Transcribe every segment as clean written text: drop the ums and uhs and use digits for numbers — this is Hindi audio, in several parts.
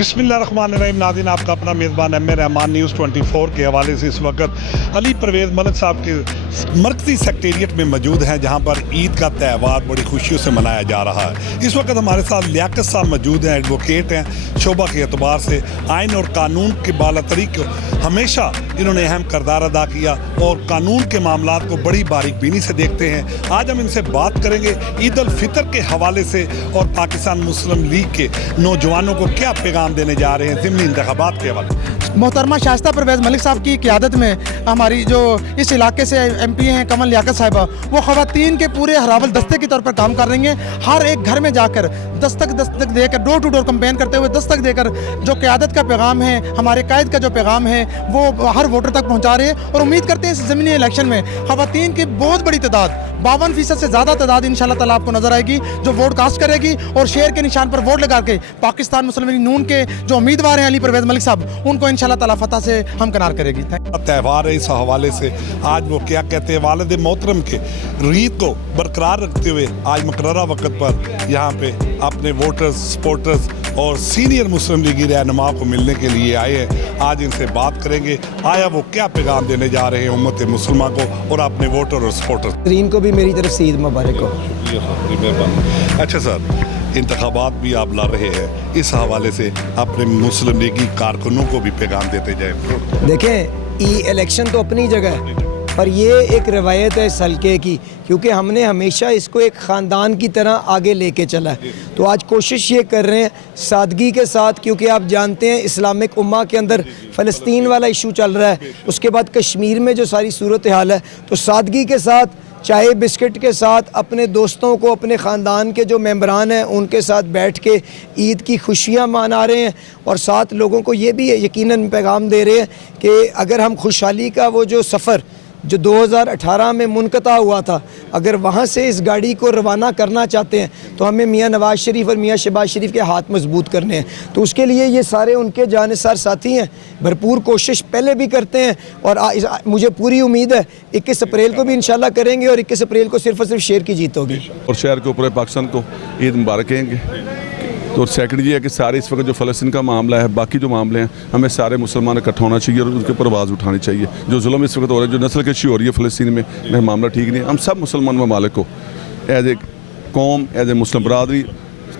बिस्मिल्लाहिर्रहमानिर्रहीम। नाज़रीन, आपका अपना मेज़बान एम ए रहमान न्यूज़ 24 के हवाले से इस वक्त अली परवेज़ मलिक साहब के मरकज़ी सेक्रेटेरिएट में मौजूद हैं, जहां पर ईद का त्यौहार बड़ी खुशियों से मनाया जा रहा है। इस वक्त हमारे साथ लियाकत साहब मौजूद हैं, एडवोकेट हैं। शोबा के अतबार से आइन और कानून के बालातरी को हमेशा इन्होंने अहम किरदार अदा किया और कानून के मामलात को बड़ी बारीकबीनी से देखते हैं। आज हम इनसे बात करेंगे ईद उल फितर के हवाले से और पाकिस्तान मुस्लिम लीग के नौजवानों को क्या पैगाम देने जा रहे हैं ज़िमनी इंतखाबात के हवाले। मोहतरमा शाइस्ता परवेज़ मलिक साहब की क़ियादत में हमारी जो इस इलाके से MP हैं कमल लियाकत साहिबा, वो ख़वातीन के पूरे हरावल दस्ते के तौर पर काम कर रही हैं। हर एक घर में जाकर दस्तक देकर, डोर टू डोर कैंपेन करते हुए दस्तक देकर जो क़ियादत का पैगाम है, हमारे कायद का जो पैगाम है, वो हर वोटर तक पहुँचा रहे हैं। और उम्मीद करते हैं इस ज़मीनी इलेक्शन में ख़वातीन की बहुत बड़ी तादाद, 52% से ज़्यादा तादाद इंशाअल्लाह ताला आपको नज़र आएगी, जो वोट कास्ट करेगी और शेर के निशान पर वोट लगा के पाकिस्तान मुस्लिम लीग नून के जो उम्मीदवार हैं अली परवेज़ मलिक साहब, उनको इंशाअल्लाह ताला फतह से हमकनार करेगी। त्यौहार है, इस हवाले से आज वो क्या कहते हैं, वालिद मोहतरम के रीत को बरकरार रखते हुए आज मुकर्ररा वक्त पर यहाँ पे अपने वोटर्स, सपोर्टर्स और सीनियर मुस्लिम लीगी रहनुमा को मिलने के लिए आए हैं। आज इनसे बात करेंगे, आया वो क्या पैगाम देने जा रहे हैं उम्मत मुसलमान को और अपने वोटर और सपोर्टर्स। तरीन को भी मेरी तरफ से ईद मुबारक हो। अच्छा सर, इंतखाबात भी आप ला रहे हैं, इस हवाले से अपने मुस्लिम लीगी कारकुनों को भी पैगाम देते जाए। देखें, इलेक्शन तो अपनी जगह है, पर ये एक रवायत है इस हल्के की, क्योंकि हमने हमेशा इसको एक ख़ानदान की तरह आगे लेके चला है। तो आज कोशिश ये कर रहे हैं सादगी के साथ, क्योंकि आप जानते हैं इस्लामिक उम्मा के अंदर फ़लस्तीन वाला इशू चल रहा है, उसके बाद कश्मीर में जो सारी सूरत हाल है, तो सादगी के साथ, चाय बिस्किट के साथ, अपने दोस्तों को, अपने ख़ानदान के जो मेंबरान हैं उनके साथ बैठ के ईद की खुशियाँ मना रहे हैं। और साथ लोगों को ये भी यकीनन पैगाम दे रहे हैं कि अगर हम खुशहाली का वो जो सफ़र जो 2018 में मुनक़ता हुआ था, अगर वहाँ से इस गाड़ी को रवाना करना चाहते हैं तो हमें मियाँ नवाज़ शरीफ और मियाँ शहबाज शरीफ के हाथ मजबूत करने हैं। तो उसके लिए ये सारे उनके जानिसार साथी हैं, भरपूर कोशिश पहले भी करते हैं और मुझे पूरी उम्मीद है 21 अप्रैल को भी इंशाल्लाह करेंगे और 21 अप्रैल को सिर्फ और सिर्फ शेर की जीत होगी और शहर के ऊपर पाकिस्तान को ईद मुबारक कहेंगे। तो सेकंड ये है कि सारे इस वक्त जो फ़लस्तीन का मामला है, बाकी जो मामले हैं, हमें सारे मुसलमान इकट्ठा होना चाहिए और उनके ऊपर आवाज़ उठानी चाहिए। जो जुल्म इस वक्त हो रहा है, जो नस्ल कशी हो रही है फ़लस्तीन में मामला ठीक नहीं है। हम सब मुसलमान ममालिक को एज ए कौम, एज ए मुस्लिम बरादरी,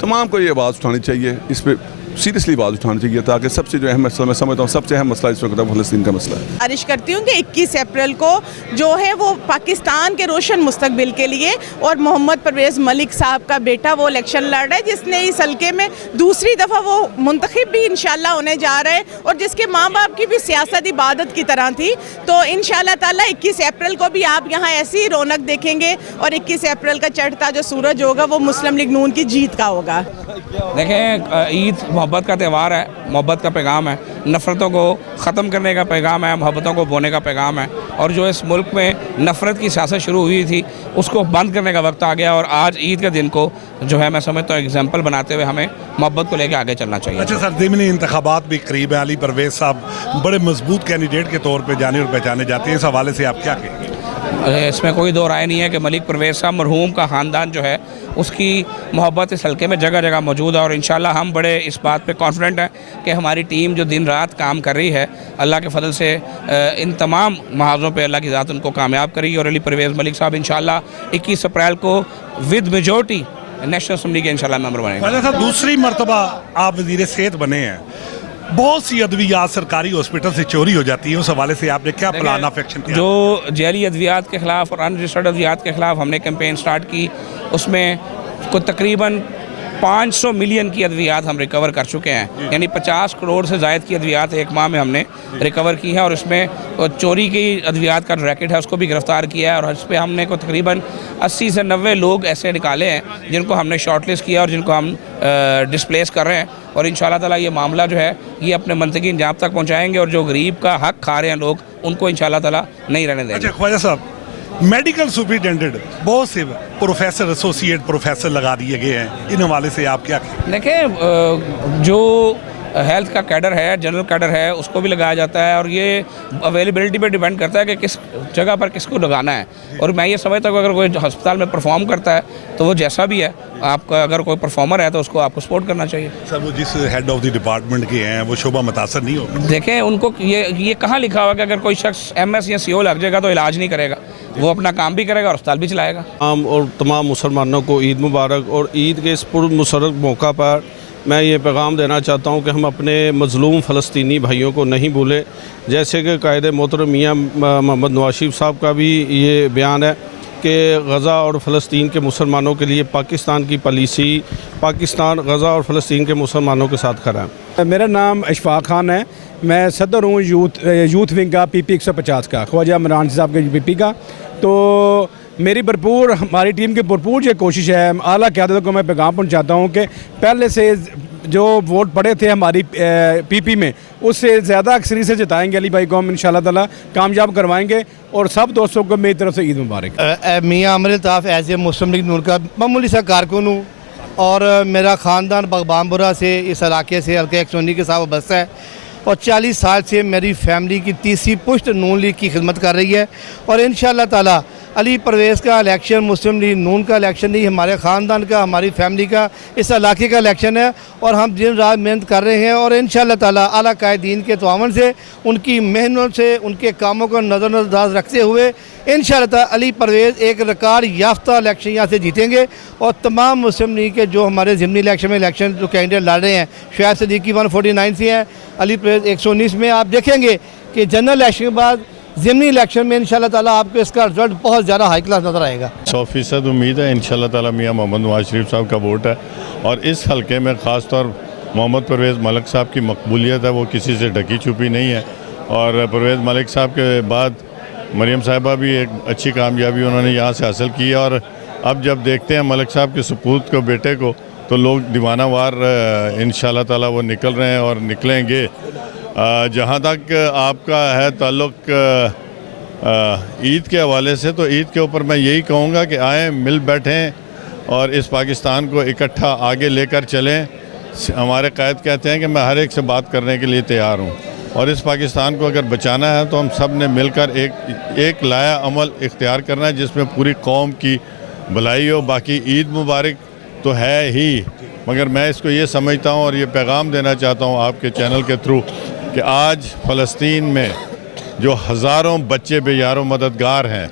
तमाम को ये आवाज़ उठानी चाहिए, इस पर सीरियसली आवाज़ उठानी चाहिए, ताकि सबसे जो अहम मसला, मैं समझता हूँ सबसे अहम मसला इस वक्त फ़लस्तीन का मसला है। गुजारिश करती हूँ कि 21 अप्रैल को जो है वो पाकिस्तान के रोशन मुस्तकबिल के लिए, और मोहम्मद परवेज़ मलिक साहब का बेटा वो इलेक्शन लड़ रहा है, जिसने इस हल्के में दूसरी दफ़ा वो मुंतखब भी इंशाल्लाह होने जा रहे हैं और जिसके माँ बाप की भी सियासत इबादत की तरह थी। तो इंशाल्लाह ताला 21 अप्रैल को भी आप यहाँ ऐसी रौनक देखेंगे और 21 अप्रैल का चढ़ता जो सूरज होगा वो मुस्लिम लीग नून की जीत का होगा। देखें, ईद मोहब्बत का त्यौहार है, मोहब्बत का पैगाम है, नफ़रतों को ख़त्म करने का पैगाम है, मोहब्बतों को बोने का पैगाम है। और जो इस मुल्क में नफ़रत की सियासत शुरू हुई थी उसको बंद करने का वक्त आ गया और आज ईद के दिन को जो है मैं समझता हूँ एग्जाम्पल बनाते हुए हमें मोहब्बत को लेकर आगे चलना चाहिए। अच्छा सर, ज़िमनी इंतखाबात भी करीब है, अली परवेज़ साहब बड़े मजबूत कैंडिडेट के तौर पर जाने और पहचाने जाते हैं, इस हवाले से आप क्या कहेंगे? इसमें कोई दो राय नहीं है कि मलिक परवेज़ साहब मरहूम का ख़ानदान जो है उसकी मोहब्बत इस हल्के में जगह जगह मौजूद है और इंशाल्लाह हम बड़े इस बात पे कॉन्फिडेंट हैं कि हमारी टीम जो दिन रात काम कर रही है, अल्लाह के फजल से इन तमाम महाज़ों पे अल्लाह की ज़ात उनको कामयाब करेगी और अली परवेज़ मलिक साहब इंशाल्लाह 21 अप्रैल को विद मेजॉरिटी नेशनल असम्बली के इंशाल्लाह मेंबर बनेंगे। दूसरी मरतबा आप वज़ीर सेहत बने हैं, बहुत सी अद्वियात सरकारी हॉस्पिटल से चोरी हो जाती है, उस हवाले से आपने क्या प्लान ऑफ एक्शन किया? जो जैली अद्वियात के ख़िलाफ़ और अनरजिस्टर्ड अद्वियात के ख़िलाफ़ हमने कैंपेन स्टार्ट की, उसमें को तकरीबन 500 मिलियन की अद्वियात हम रिकवर कर चुके हैं, यानी 50 करोड़ से ज़ायद की अद्वियात एक माह में हमने रिकवर की है और इसमें चोरी की अद्वियात का रैकेट है उसको भी गिरफ़्तार किया है और इस पर हमने को तकरीबन 80 से 90 लोग ऐसे निकाले हैं जिनको हमने शॉर्टलिस्ट किया और जिनको हम डिस्प्लेस कर रहे हैं और इंशाल्लाह ताला ये मामला जो है ये अपने मंतकी अंजाम तक पहुँचाएँगे और जो गरीब का हक खा रहे हैं लोग उनको इंशाल्लाह ताला नहीं रहने देंगे। अच्छा ख्वाजा साहब, मेडिकल सुपरिटेंडेंट बहुत से प्रोफेसर, एसोसिएट प्रोफेसर लगा दिए गए हैं, इन हवाले से आप क्या कहें? देखें, जो हेल्थ का कैडर है, जनरल कैडर है, उसको भी लगाया जाता है। और ये अवेलेबिलिटी पे डिपेंड करता है कि किस जगह पर किसको लगाना है। और मैं ये समझता हूँ कि अगर कोई अस्पताल में परफॉर्म करता है तो वो जैसा भी है, आपका अगर कोई परफॉर्मर है तो उसको आपको सपोर्ट करना चाहिए। सर वो जिस हेड ऑफ द डिपार्टमेंट के हैं वो शोभा मुतासर नहीं होगी। देखें उनको ये कहाँ लिखा हुआ कि अगर कोई शख्स MS या CO लग जाएगा तो इलाज नहीं करेगा, वो अपना काम भी करेगा और अस्पताल भी चलाएगा। और तमाम मुसलमानों को ईद मुबारक। और ईद के इस पुरमसरत मौका पर मैं ये पैगाम देना चाहता हूँ कि हम अपने मज़लूम फ़लस्तीनी भाइयों को नहीं भूलें। जैसे कि कायदे मोहतरम मियां मोहम्मद नवाज शरीफ साहब का भी ये बयान है कि गज़ा और फ़लस्तीन के मुसलमानों के लिए पाकिस्तान की पॉलिसी, पाकिस्तान गज़ा और फ़लस्तीन के मुसलमानों के साथ खड़ा है। मेरा नाम अशफाक खान है, मैं सदर हूँ यूथ विंग का PP 150 का, ख्वाजा इमरान साहब के PP का। तो मेरी भरपूर, हमारी टीम की भरपूर ये कोशिश है, आला क़यादत को मैं पैगाम पहुँचाता हूँ कि पहले से जो वोट पड़े थे हमारी PP में, उससे ज़्यादा अक्सरियत से जिताएंगे अली भाई को हम इंशाल्लाह ताला कामयाब करवाएंगे। और सब दोस्तों को मेरी तरफ से ईद मुबारक। मियाँ अमर अल्ताफ़ एज ए मुस्लिम लीग नून का मामूली सा कारकुन हूँ और मेरा ख़ानदान बगबानपुरा से, इस इलाके से, हल्के 119 के साथ वाबस्ता है। और 40 साल से मेरी फैमिली की तीसरी पुश्त नून लीग की खिदमत कर रही है। और इंशाअल्लाह ताला अली परवेज़ का इलेक्शन मुस्लिम लीग नून का इलेक्शन नहीं, हमारे ख़ानदान का, हमारी फैमिली का, इस इलाके का इलेक्शन है। और हम दिन रात मेहनत कर रहे हैं और इंशाअल्लाह ताला आला कायदीन के तआवुन से, उनकी मेहनत से, उनके कामों को नज़रअंदाज रखते हुए इंशाअल्लाह ताला अली परवेज़ एक रिकॉर्ड याफ्ता इलेक्शन यहाँ से जीतेंगे। और तमाम मुस्लिम लीग के जो हमारे ज़िमनी इलेक्शन में जो कैंडिडेट लड़ रहे हैं, शायद सिद्दीकी 149 से हैं, अली परवेज़ 119 में, आप देखेंगे कि जनरल इलेक्शन के बाद ज़िमनी इलेक्शन में इंशाअल्लाह ताला आपको इसका रिजल्ट बहुत ज़्यादा हाई क्लास नज़र आएगा। 100% उम्मीद है इंशाअल्लाह ताला मियां मोहम्मद नवाज शरीफ साहब का वोट है। और इस हलके में ख़ास तौर मोहम्मद परवेज़ मलिक साहब की मकबूलियत है, वो किसी से ढकी छुपी नहीं है। और परवेज़ मलिक साहब के बाद मरियम साहिबा भी एक अच्छी कामयाबी उन्होंने यहाँ से हासिल की। और अब जब देखते हैं मलिक साहब के सपूत को, बेटे को, तो लोग दीवाना वार इंशाअल्लाह ताला वो निकल रहे हैं और निकलेंगे। जहाँ तक आपका है ताल्लुक़ ईद के हवाले से, तो ईद के ऊपर मैं यही कहूँगा कि आएँ, मिल बैठें और इस पाकिस्तान को इकट्ठा आगे लेकर चलें। हमारे कायद कहते हैं कि मैं हर एक से बात करने के लिए तैयार हूँ। और इस पाकिस्तान को अगर बचाना है तो हम सब ने मिलकर एक लाया अमल इख्तियार करना है जिसमें पूरी कौम की भलाई हो। बाकी ईद मुबारक तो है ही, मगर मैं इसको ये समझता हूँ और ये पैगाम देना चाहता हूँ आपके चैनल के थ्रू कि आज फ़लस्तीन में जो हज़ारों बच्चे बेयारो मददगार हैं,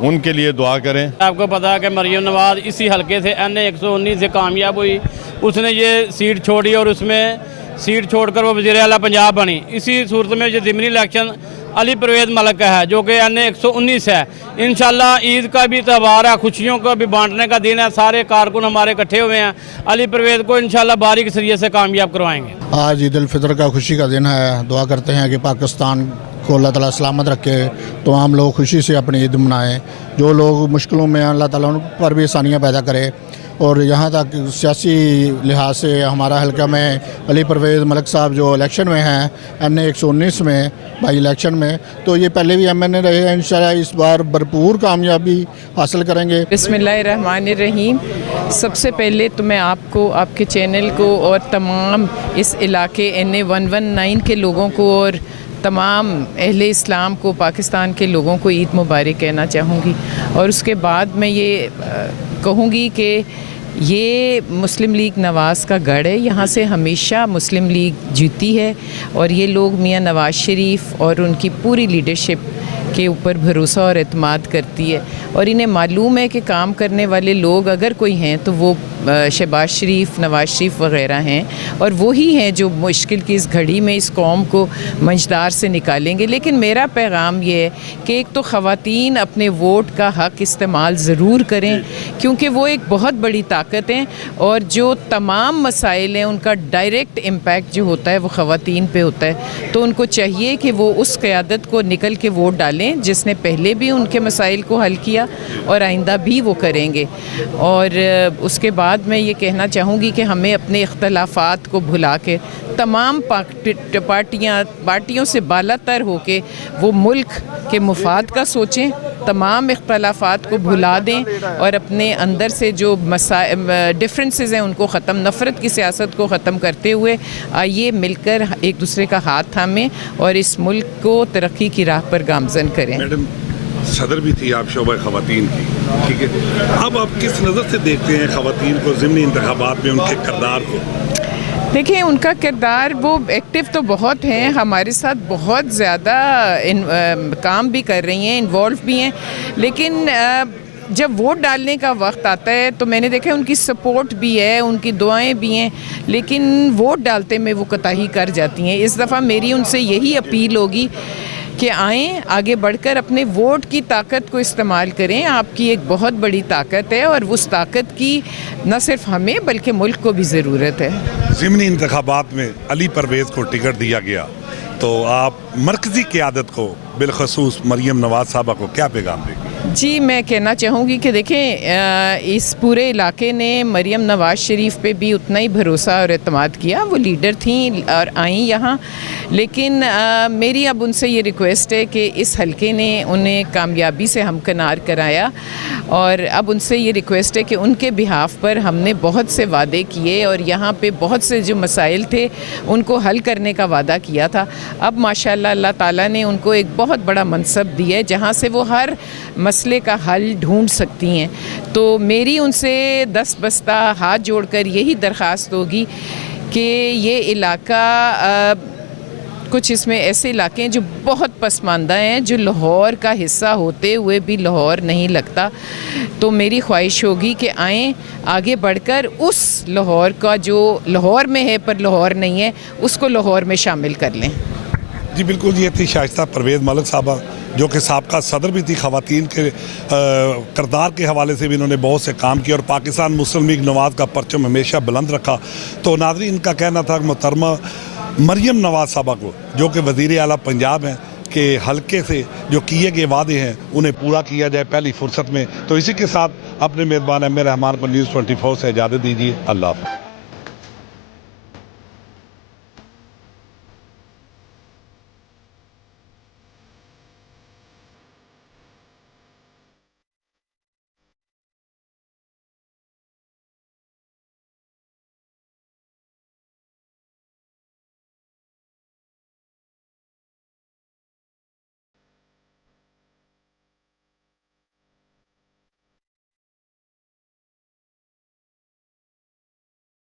उनके लिए दुआ करें। आपको पता है कि मरियम नवाज इसी हलके से NA 119 से कामयाब हुई, उसने ये सीट छोड़ी और उसमें सीट छोड़कर वो वज़ीर आला पंजाब बनी। इसी सूरत में ये ज़िमनी इलेक्शन अली परवेज़ मलिक का है जो कि NA 119 है। इंशाल्लाह ईद का भी त्यौहार है, खुशियों को भी बांटने का दिन है, सारे कारकुन हमारे इकट्ठे हुए हैं, अली परवेज़ को इंशाल्लाह बारीक सरिये से कामयाब करवाएंगे। आज ईद उल फितर का खुशी का दिन है। दुआ करते हैं कि पाकिस्तान को अल्लाह ताला सलामत रखे, तो हम लोग खुशी से अपनी ईद मनाएं। जो लोग मुश्किलों में अल्लाह ताला उन पर भी आसानियाँ पैदा करे। और यहाँ तक सियासी लिहाज से हमारा हल्का में अली परवेज़ मलिक साहब जो इलेक्शन में हैं NA 119 में बाई इलेक्शन में, तो ये पहले भी MNA रहे हैं, इंशाल्लाह इस बार भरपूर कामयाबी हासिल करेंगे। बिस्मिल्लाहिर्रहमानिर्रहीम। सबसे पहले तो मैं आपको, आपके चैनल को और तमाम इस इलाके NA 119 के लोगों को और तमाम अहले इस्लाम को, पाकिस्तान के लोगों को ईद मुबारक कहना चाहूँगी। और उसके बाद मैं ये कहूँगी कि ये मुस्लिम लीग नवाज़ का गढ़ है, यहाँ से हमेशा मुस्लिम लीग जीती है। और ये लोग मियाँ नवाज शरीफ और उनकी पूरी लीडरशिप के ऊपर भरोसा और एतमाद करती है। और इन्हें मालूम है कि काम करने वाले लोग अगर कोई हैं तो वो शहबाज शरीफ, नवाज शरीफ वग़ैरह हैं, और वही हैं जो मुश्किल की इस घड़ी में इस कौम को मंझदार से निकालेंगे। लेकिन मेरा पैगाम ये है कि एक तो ख़वातीन अपने वोट का हक़ इस्तेमाल ज़रूर करें, क्योंकि वो एक बहुत बड़ी ताकत हैं और जो तमाम मसाइल हैं उनका डायरेक्ट इम्पैक्ट जो होता है वो ख़वातीन पे होता है। तो उनको चाहिए कि वो उस क़यादत को निकल के वोट डालें जिसने पहले भी उनके मसाइल को हल किया और आइंदा भी वो करेंगे। और उसके बाद मैं ये कहना चाहूँगी कि हमें अपने इख्तलाफात को भुला के तमाम पार्टियों से बालातर होके वो मुल्क के मुफाद का सोचें, तमाम इख्तलाफात को भुला दें और अपने अंदर से जो डिफरेंसेस हैं उनको ख़त्म, नफ़रत की सियासत को ख़त्म करते हुए आइए मिलकर एक दूसरे का हाथ थामें और इस मुल्क को तरक्की की राह पर गामज़न करें। मैडम, सदर भी थी आप शोबा ख़वातीन की, ठीक है, अब आप किस नज़र से देखते हैं ख़वातीन को ज़िमनी इंतखाबात में उनके किरदार को? देखिए, उनका किरदार, वो एक्टिव तो बहुत हैं, हमारे साथ बहुत ज़्यादा काम भी कर रही हैं, इन्वॉल्व भी हैं, लेकिन जब वोट डालने का वक्त आता है तो मैंने देखा है उनकी सपोर्ट भी है, उनकी दुआएं भी हैं, लेकिन वोट डालते में वो कोताही कर जाती हैं। इस दफ़ा मेरी उनसे यही अपील होगी कि आएँ, आगे बढ़कर अपने वोट की ताकत को इस्तेमाल करें। आपकी एक बहुत बड़ी ताकत है और उस ताकत की न सिर्फ हमें बल्कि मुल्क को भी ज़रूरत है। ज़िमनी इंतखाबात में अली परवेज़ को टिकट दिया गया, तो आप मरकज़ी क़यादत को, बिलखसूस मरियम नवाज़ साहबा को क्या पैगाम देंगे? जी, मैं कहना चाहूँगी कि देखें, इस पूरे इलाके ने मरियम नवाज़ शरीफ पे भी उतना ही भरोसा और एतमाद किया। वो लीडर थी और आई यहाँ, लेकिन मेरी अब उनसे ये रिक्वेस्ट है कि इस हलके ने उन्हें कामयाबी से हमकिनार कराया और अब उनसे ये रिक्वेस्ट है कि उनके बिहाफ पर हमने बहुत से वादे किए और यहाँ पे बहुत से जो मसाइल थे उनको हल करने का वादा किया था। अब माशाल्लाह अल्लाह ताला ने उनको एक बहुत बड़ा मनसब दिया है जहाँ से वो हर मसले का हल ढूंढ सकती हैं। तो मेरी उनसे दस बस्ता हाथ जोड़कर यही दरख्वास्त होगी कि ये इलाका, कुछ इसमें ऐसे इलाके हैं जो बहुत पसमानदा हैं, जो लाहौर का हिस्सा होते हुए भी लाहौर नहीं लगता। तो मेरी ख्वाहिश होगी कि आएँ, आगे बढ़कर उस लाहौर का जो लाहौर में है पर लाहौर नहीं है, उसको लाहौर में शामिल कर लें। जी बिल्कुल, ये थी शाइस्ता परवेज़ मलिक साहबा, जो कि साबका सदर भी थी। ख़वातीन के किरदार के हवाले से भी इन्होंने बहुत से काम किए और पाकिस्तान मुस्लिम लीग नवाज़ का परचम हमेशा बुलंद रखा। तो नाज़रीन, इनका कहना था मोहतरमा मरियम नवाज़ साहबा को, जो कि वज़ीर आला पंजाब हैं, कि हल्के से जो किए गए वादे हैं उन्हें पूरा किया जाए पहली फुर्सत में। तो इसी के साथ अपने मेज़बान एम ए रहमान को News 24 से इजाज़त दीजिए। अल्लाह हाफ़िज़।